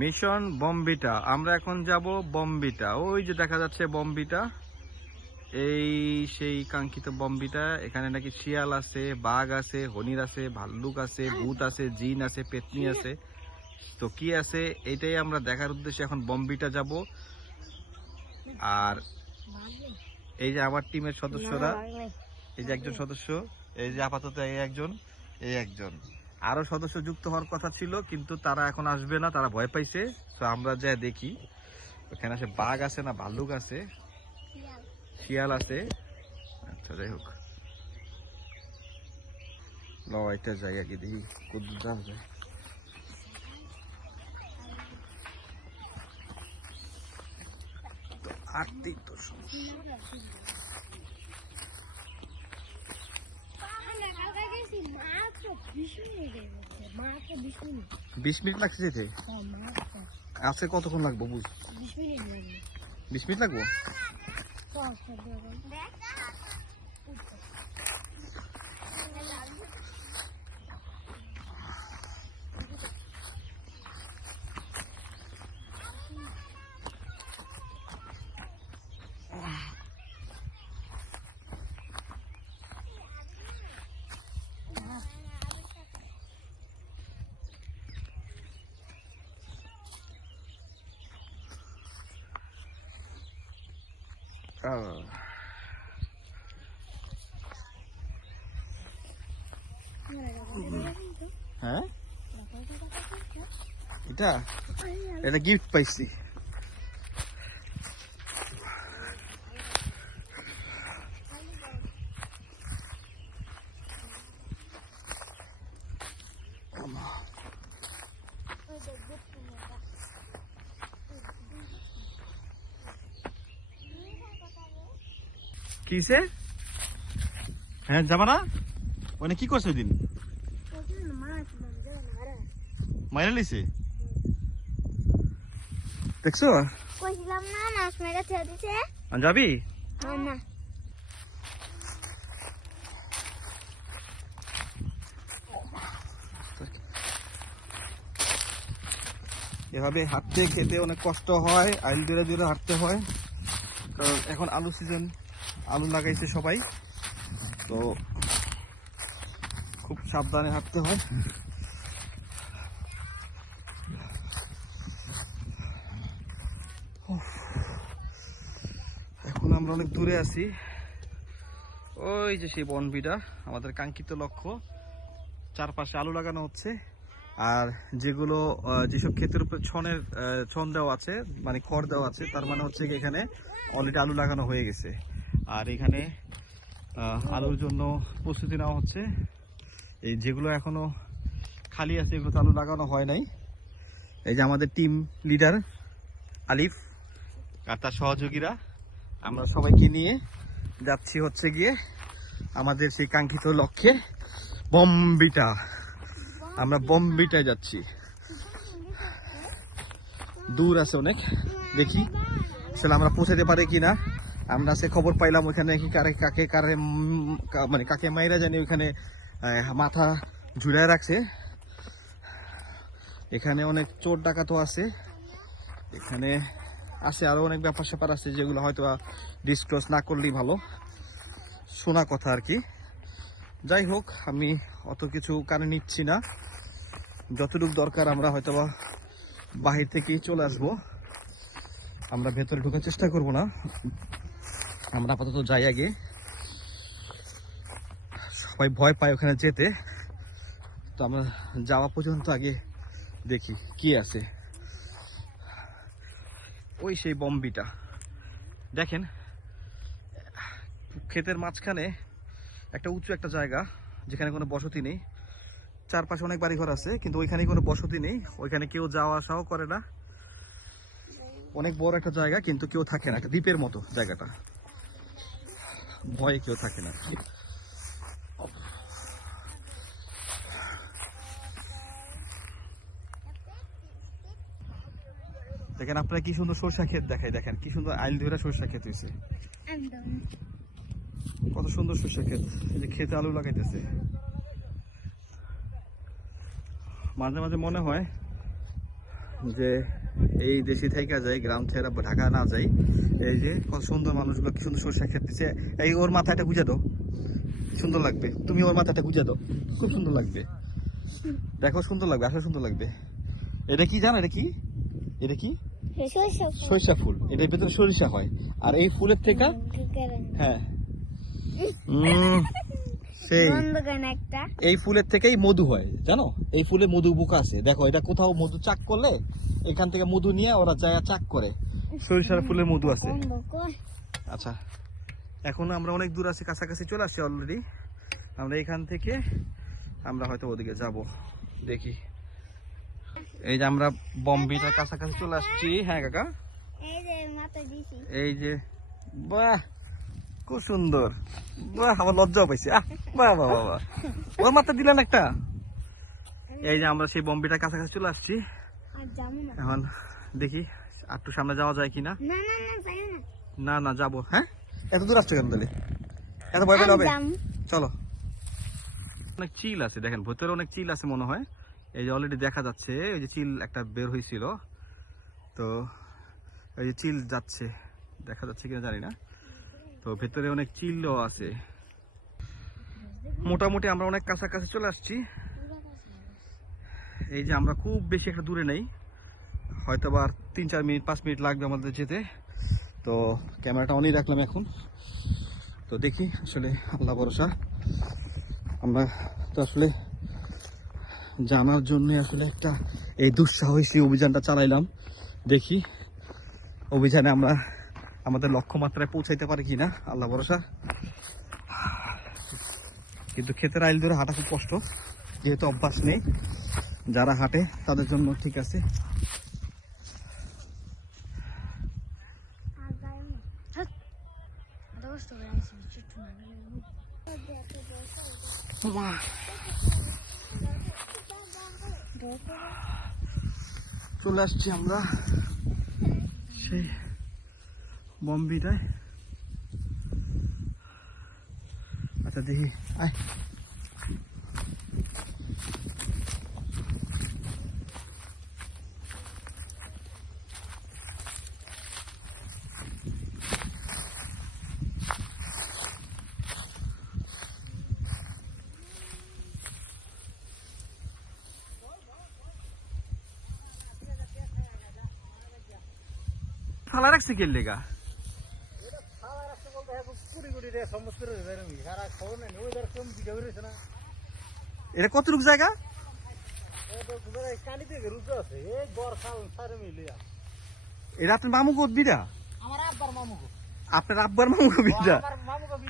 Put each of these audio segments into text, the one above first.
Mission বম্বিটা। আমরা এখন যাব বম্বিটা। ওই যে দেখা যাচ্ছে বম্বিটা, এই সেই কাঙ্ক্ষিত বম্বিটা। এখানে নাকি শিয়াল আছে, বাঘ আছে, হরিণ আছে, ভাল্লুক আছে, ভূত আছে, জিন আছে, পেতনি আছে। তো কি আছে এটাই আমরা দেখার উদ্দেশ্যে এখন বম্বিটা যাব। আর এই যে আমার টিমের সদস্যরা, এই যে একজন সদস্য, এই যে আপাতত এই একজন আরো সদস্য যুক্ত হওয়ার কথা ছিল, কিন্তু তারা এখন আসবে না, তারা ভয় পাইছে। তো আমরা যা দেখি ওখানে আছে বাঘ আছে না ভাল্লুক আছে, শিয়াল আছে। আচ্ছা যাই হোক, এটা জায়গা কি দেখি কদ্দুর যাওয়া যায়। তো আটতেই তো সমস্যা। 20 মিনিট লাগছে যেতে। আজকে কতক্ষণ লাগবো বুঝ? 20 মিনিট লাগবো। হ্যাঁ, এটা এটা গিফট পাইছি। কিসে? হ্যাঁ যাবা না? ওখানে কি করছে ওই দিন? মাইরা লিছে দেখছো? কইছিলাম না মাছ মেরে ছেড়ে দিছে। যাবি? না এভাবে হাঁটতে খেতে অনেক কষ্ট হয়, আইল ধরে ধরে হাঁটতে হয়, কারণ এখন আলু সিজন, আলু লাগাইছে সবাই, তো খুব সাবধানে হাঁটতে হয়। এখন আমরা অনেক দূরে আছি, ওই যে সেই বনবিটা আমাদের কাঙ্ক্ষিত লক্ষ্য। চারপাশে আলু লাগানো হচ্ছে, আর যেগুলো যেসব ক্ষেতের উপর ছন দেওয়া আছে, মানে খড় দেওয়া আছে, তার মানে হচ্ছে এখানে অলরেডি আলু লাগানো হয়ে গেছে। আর এখানে আলুর জন্য প্রস্তুতি নেওয়া হচ্ছে। এই যেগুলো এখনো খালি আছে এগুলো তো আলু লাগানো হয় নাই। এই যে আমাদের টিম লিডার আলিফ আর তার সহযোগীরা, আমরা সবাইকে নিয়ে যাচ্ছি হচ্ছে গিয়ে আমাদের সেই কাঙ্ক্ষিত লক্ষ্যে বম্বিটা। আমরা বম্বিটায় যাচ্ছি, দূর আছে অনেক, দেখি আসলে আমরা পৌঁছাতে পারি কিনা। আমরা সে খবর পাইলাম ওইখানে কি কাকে মানে কাকে মাইরা জানি ওইখানে মাথা ঝুলায় রাখছে। এখানে অনেক চোর ডাকাতও আছে, এখানে আছে আরো অনেক ব্যাপার স্যাপার আছে যেগুলো হয়তো ডিসক্লোজ না করলেই ভালো, শোনা কথা আর কি। যাই হোক, আমি অত কিছু কানে নিচ্ছি না, যতটুকু দরকার আমরা হয়তো বা বাহির থেকেই চলে আসবো, আমরা ভেতরে ঢোকার চেষ্টা করব না। আমরা আপাতত যাই আগে, সবাই ভয় পায় ওখানে যেতে, তো আমরা যাওয়া পর্যন্ত আগে দেখি কি আছে। ওই সেই বম্বিটা দেখেন, ক্ষেতের মাঝখানে একটা উঁচু একটা জায়গা যেখানে কোনো বসতি নেই, চারপাশে অনেক বাড়িঘর আছে কিন্তু ওইখানে কোনো বসতি নেই, ওইখানে কেউ যাওয়া আসাও করে না। অনেক বড় একটা জায়গা কিন্তু কেউ থাকে না, একটা দ্বীপের মতো জায়গাটা, ভয়ে কেউ থাকে না। দেখেন আপনারা কি সুন্দর সরষা ক্ষেত দেখায়, দেখেন কি সুন্দর আইল ধরে সরষা ক্ষেত হয়েছে, কত সুন্দর সরষা ক্ষেত। এই যে ক্ষেতে আলু লাগাইতেছে, মাঝে মাঝে মনে হয় যে এই দেশি থেকে যায়, গ্রাম থেকে ঢাকা না যাই। এই যে কত সুন্দর মানুষগুলো, কি সুন্দর সরষা খেতেছে। এই ওর মাথাটা গুজে দাও, সুন্দর লাগবে। তুমি ওর মাথাটা গুজে দাও, খুব সুন্দর লাগবে। দেখো সুন্দর লাগবে, আসলে সুন্দর লাগবে। এটা কি জানো, এটা কি? এটা কি? সরিষা ফুল। এটার ভেতরে সরিষা হয়, আর এই ফুলের থেকে হ্যাঁ সেই এই ফুলের থেকেই মধু হয়, জানো? এই ফুলে মধু পোকা আছে। দেখো এটা কোথাও মধু চাক করলে এখান থেকে মধু নিয়ে ওরা জায়গা চাক করে। সরিষার ফুলের মধু আছে। আচ্ছা, এখন আমরা অনেক দূর আছি, কাছাকাছি চলে আসছি অলরেডি। আমরা এখান থেকে আমরা হয়তো ওদিকে যাব, দেখি। এই যে আমরা বম্বিটার কাছাকাছি চলে আসছি। হ্যাঁ কাকা, এই যে বাহ, খুব সুন্দর। বাহ, আমার লজ্জাও পাইছে। বাহ বাহ বাহ বাহ, ওর মাথা দিলেন একটা। এই যে আমরা সেই বম্বিটার কাছাকাছি চলে আসছি। এখন দেখি একটু সামনে যাওয়া যায় কিনা। না না যাবো। হ্যাঁ, এত দূর আসছো কেন তাহলে? এত ভয় পেলে হবে? চলো। অনেক চিল আছে, দেখেন ভেতরে অনেক চিল আছে মনে হয়। এই যে অলরেডি দেখা যাচ্ছে, ওই যে চিল একটা বের হয়েছিল, তো এই যে চিল যাচ্ছে, দেখা যাচ্ছে কিনা জানি না। তো ভেতরে অনেক চিলও আছে। মোটামুটি আমরা অনেক কাছাকাছি চলে আসছি। এই যে আমরা খুব বেশি একটা দূরে নেই, হয়তো বা 3-4 মিনিট 5 মিনিট লাগবে আমাদের যেতে। তো ক্যামেরাটা অনই রাখলাম এখন। তো দেখি, আসলে আল্লাহ ভরসা। আমরা তো আসলে জানার জন্য আসলে একটা এই দুঃসাহসী অভিযানটা চালাইলাম। দেখি অভিযানে আমরা আমাদের লক্ষ্যমাত্রায় পৌঁছাইতে পারি কিনা, আল্লাহ ভরসা। কিন্তু ক্ষেতের আইল ধরে হাঁটা খুব কষ্ট, যেহেতু অভ্যাস নেই। যারা হাঁটে তাদের জন্য ঠিক আছে। চলে আসছি আমরা সেই বম্বিটায়। আচ্ছা দেখি, আয়। ফালা রাখছে কে লেগা? এটা কতটুকু জায়গা? এটা আপনার মামু বিটা? আপনার আব্বার মামু বিটা?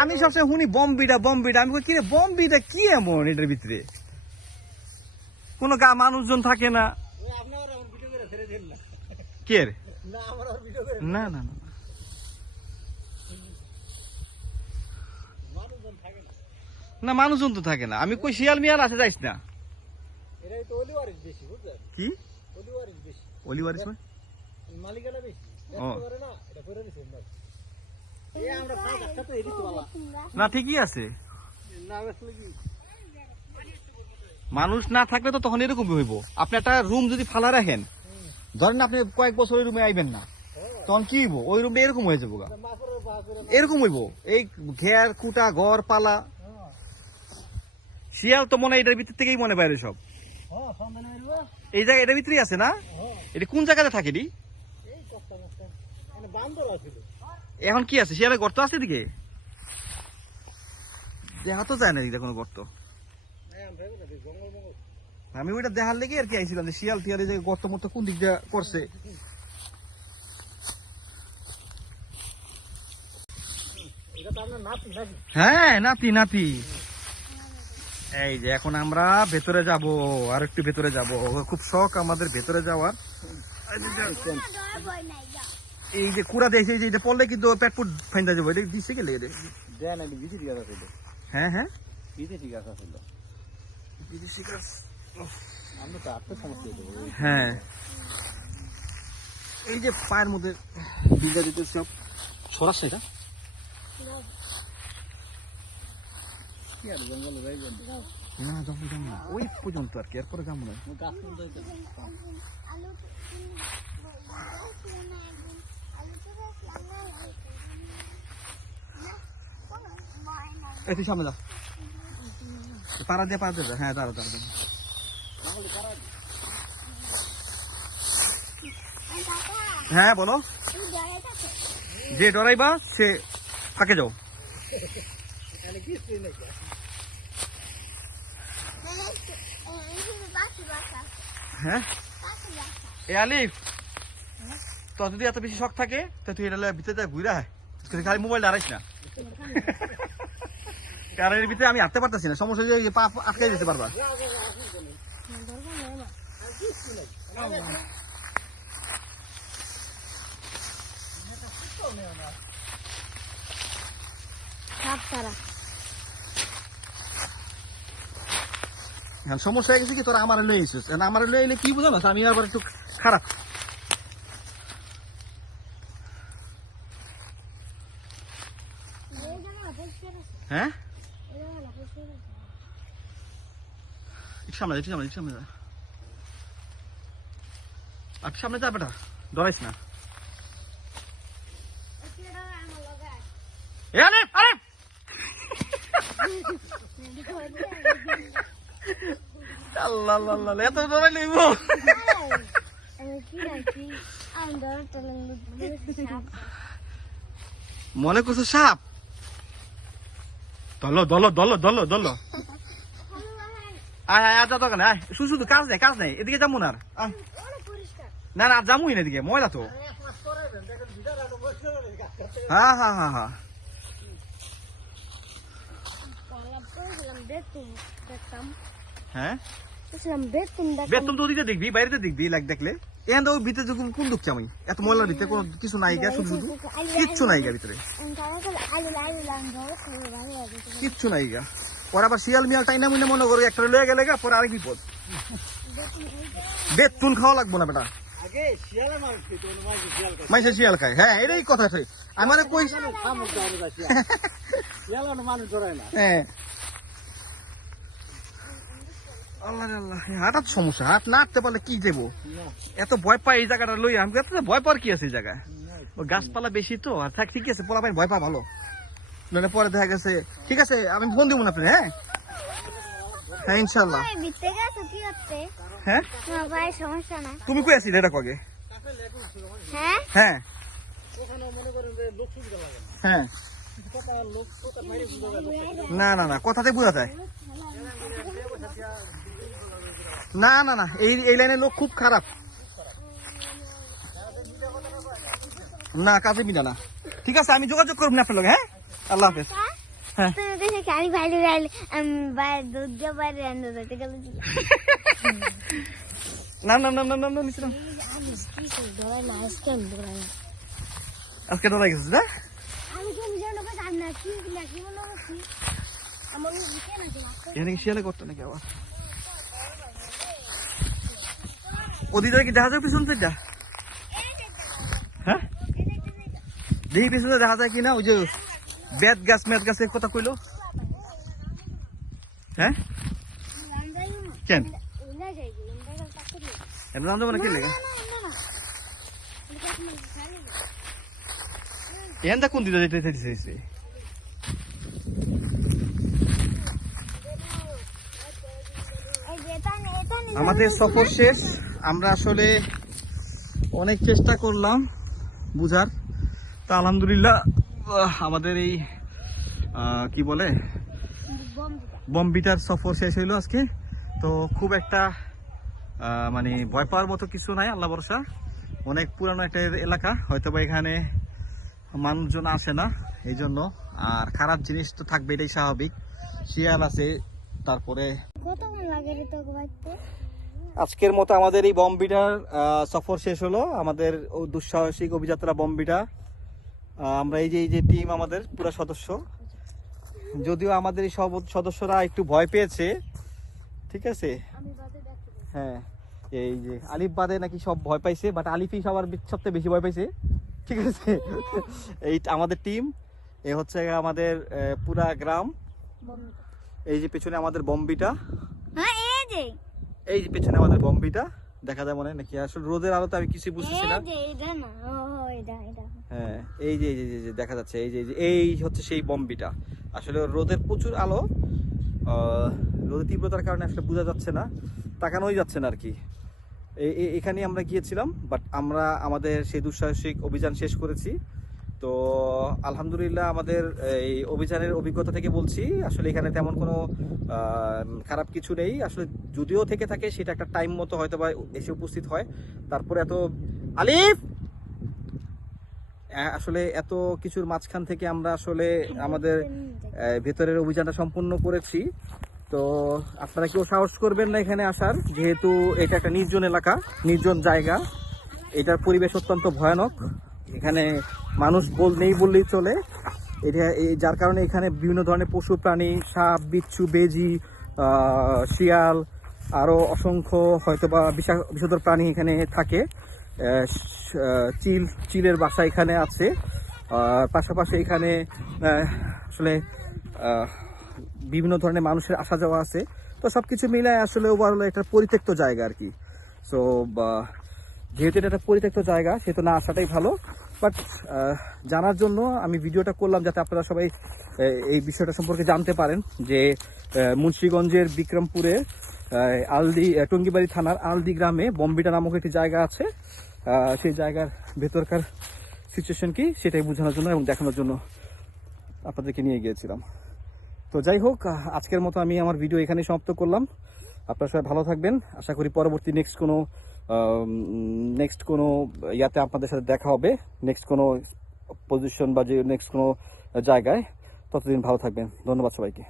আমি সবসময় শুনি বম্বিটা বম্বিটা, আমি কি রে বম্বিটা কি এমন এটার ভিতরে? কোনো মানুষজন থাকে না? কে রে? না না না, না মানুষজন তো থাকে না। আমি কই শিয়াল মিয়াল আছে, যাইস না। কি অলিওয়ারিস না? ঠিকই আছে, মানুষ না থাকলে তো তখন এরকম হইব। আপনি একটা রুম যদি ফালা রাখেন, ধরেন আপনি কয়েক বছর ওই রুমে আইবেন না, তখন কি হইব? ওই রুমটা এরকম হয়ে যাবো, এরকম হইব। এই ঘের কুটা ঘর পালা, শিয়াল তো মনে হয় এটার ভিতর থেকেই মনে বাইরে সব। এই জায়গা এটার ভিতরেই আছে না? এটা কোন জায়গাতে থাকে? এখন কি আছে? শিয়ালের গর্ত আছে এদিকে? দেখা তো যায় না এদিকে কোনো গর্ত। আমি ওইটা দেখার লেগে আর কি আইছিলাম, যে শিয়াল টিয়াল যে গর্ত মতো কোন দিক দিয়ে করছে। হ্যাঁ নাতি নাতি। এই যে এখন আমরা ভেতরে যাব, আর একটু ভেতরে যাব। খুব শখ আমাদের ভেতরে যাওয়ার। এই যে কুড়া দিয়েছে, এই যে পড়লে কিন্তু পেট ফুট ফাইন্দা যাবো। এটা দিচ্ছে গেলে হ্যাঁ হ্যাঁ হ্যাঁ, এই যে পায়ের মধ্যে বিজা দিতে সব সরাচ্ছে। এটা কি আর জঙ্গল না যাবো না ওই পর্যন্ত আর কি, এরপরে যাবো না। তুই সামনে যা, পাড়া দিয়ে যা। হ্যাঁ দাঁড়া দাঁড়া। হ্যাঁ বলো, যে ডরাইবা সে ফাঁকে যাও। হ্যাঁ এ আলিফ, তোর যদি এত বেশি শখ থাকে তো তুই এটা ভিতরে যা ঘুরা, খালি মোবাইল হারাইস না। কারণ এর ভিতরে আমি হাঁটতে পারতেছি না, সমস্যা যে পা আটকে যেতে পারবা। সমস্যা হয়ে গেছে কি, তোরা আমার লয়ে এসেছিস, আমার লয়ে এলে কি বুঝো না, আমি আবার একটু খারাপ। হ্যাঁ সামনে সামনে যা, আর সামনে যা বেটা, ডরাইস না। আল্লাহ আল্লাহ, এত ডরাই লইব? মনে করছো সাপ? দলো দলো দলো দলো দলো, আয় আয় আয়, দোকানে আয়, শুধু কাজ নেই কাজ নেই, এদিকে যাবো না আর। না না যাবই না এদিকে, ময়লা তো। হ্যাঁ হ্যাঁ হ্যাঁ হ্যাঁ, হ্যাঁ বেতন তো ওদিকে দেখবি, বাইরে দেখবি লাইক দেখলে। এখান তো ভিতরে যখন কোন ঢুকছি আমি, এত ময়লার ভিতরে কোনো কিছু নাই গা, শুধু শুধু কিচ্ছু নাই গা ভিতরে, কিচ্ছু নাই গা। পরে আবার শিয়াল মিয়াল টাইনা মুইনা মনে করো একটা লয়ে গেলে গা, পরে আর কি পদ বেতন খাওয়া লাগবো না বেটা, মাইসে শিয়াল খায়। হ্যাঁ এটাই কথা, আমার কই হ্যাঁ। আল্লাহ আল্লাহ, হাঁটার সমস্যা, হাত না হাঁটতে পারলে কি দেবো, এত ভয় পাই এই জায়গাটা লই। আমি এত ভয় পাওয়ার কি আছে এই জায়গায়, ও গাছপালা বেশি তো। আর থাক ঠিক আছে, পোলা ভাই ভয় পা ভালো, নইলে পরে দেখা গেছে। ঠিক আছে আমি ফোন দিব না আপনি। হ্যাঁ হ্যাঁ ইনশাল্লাহ। হ্যাঁ তুমি কই আছিস এটা কগে? হ্যাঁ হ্যাঁ না না না, কথাতে বোঝা যায়। না না না, এই লাইনের লোক খুব খারাপ। না কাজে মিলা না। ঠিক আছে আমি যোগাযোগ করব না আপনার লোক। হ্যাঁ আল্লাহ হাফেজ। হ্যাঁ না না না না না না, নিচে আজকে ডরাই গেছিস না? এখানে কি শিয়ালে করতো নাকি আবার? ওদিকে কি দেখা যায় পিছন থেকে? হ্যাঁ দেখি পিছনে দেখা যায় কিনা, ওই যে বেত গাছ মেত গাছের কথা কইলো। হ্যাঁ কেন এমন জানতে না, কে লেগে এখানটা কোন দিকে যেতে চাইছে? আমাদের সফর শেষ, আমরা আসলে অনেক চেষ্টা করলাম বুঝার, তা আলহামদুলিল্লাহ আমাদের এই কি বলে বমবিটার সফর শেষ হইলো আজকে। তো খুব একটা মানে ভয় পাওয়ার মতো কিছু নাই, আল্লাহ ভরসা। অনেক পুরানো একটা এলাকা, হয়তো বা এখানে মানুষজন আসে না এই জন্য, আর খারাপ জিনিস তো থাকবে এটাই স্বাভাবিক, শিয়াল আছে। তারপরে আজকের মতো আমাদের এই বমবিটার সফর শেষ হলো, আমাদের দুঃসাহসিক অভিযাত্রা বমবিটা। আমরা এই যে টিম আমাদের পুরো সদস্য, যদিও আমাদের এই সব সদস্যরা একটু ভয় পেয়েছে, ঠিক আছে। হ্যাঁ এই যে আলিফ বাদে নাকি সব ভয় পাইছে, বাট আলিফই সবার সবচেয়ে বেশি ভয় পাইছে, ঠিক আছে। এই আমাদের টিম, এ হচ্ছে আমাদের পুরা গ্রাম এই যে পেছনে আমাদের বম্বিটা, হ্যাঁ এই যে পেছনে আমাদের বম্বিটা দেখা যায় মনে হয় নাকি, আসলে রোদের আলোতে আমি কিছু বুঝতেছি না। এটা না, এটা হ্যাঁ এই যে দেখা যাচ্ছে, এই হচ্ছে সেই বম্বিটা। আসলে রোদের প্রচুর আলো, রোদের তীব্রতার কারণে আসলে বোঝা যাচ্ছে না, তাকানোই যাচ্ছে না আর কি। এখানে আমরা গিয়েছিলাম, বাট আমরা আমাদের সেই দুঃসাহসিক অভিযান শেষ করেছি। তো আলহামদুলিল্লাহ আমাদের এই অভিযানের অভিজ্ঞতা থেকে বলছি, আসলে এখানে তেমন কোনো খারাপ কিছু নেই। আসলে যদিও থেকে থাকে সেটা একটা টাইম মতো হয়তো বা এসে উপস্থিত হয়। তারপরে এত আলিফ আসলে এত কিছুর মাঝখান থেকে আমরা আসলে আমাদের ভেতরের অভিযানটা সম্পূর্ণ করেছি। তো আপনারা কেউ সাহস করবেন না এখানে আসার, যেহেতু এটা একটা নির্জন এলাকা, নির্জন জায়গা। এটার পরিবেশ অত্যন্ত ভয়ানক, এখানে মানুষ নেই বললেই চলে। এটা যার কারণে এখানে বিভিন্ন ধরনের পশু প্রাণী, সাপ, বিচ্ছু, বেজি, শিয়াল, আরও অসংখ্য হয়তোবা বিষধর প্রাণী এখানে থাকে। চিলের বাসা এখানে আছে। পাশাপাশি এখানে আসলে বিভিন্ন ধরনের মানুষের আসা যাওয়া আছে। তো সবকিছু মিলে আসলে ওভারঅল একটা পরিত্যক্ত জায়গা আর কি। সো যেহেতু এটা একটা পরিত্যক্ত জায়গা, সেহেতু না আসাটাই ভালো। বাট জানার জন্য আমি ভিডিওটা করলাম, যাতে আপনারা সবাই এই বিষয়টা সম্পর্কে জানতে পারেন যে মুন্সিগঞ্জের বিক্রমপুরে টঙ্গিবাড়ি থানার আলদি গ্রামে বম্বিটা নামক একটি জায়গা আছে। সেই জায়গার ভেতরকার সিচুয়েশন কি সেটাই বোঝানোর জন্য এবং দেখানোর জন্য আপনাদেরকে নিয়ে গিয়েছিলাম। তো যাই হোক, আজকের মতো আমি আমার ভিডিও এখানেই সমাপ্ত করলাম। আপনারা সবাই ভালো থাকবেন। আশা করি পরবর্তী নেক্সট কোনো ইয়াতে আপনাদের সাথে দেখা হবে, নেক্সট কোনো পজিশন বা নেক্সট কোনো জায়গায়। ততদিন ভালো থাকবেন। ধন্যবাদ সবাইকে।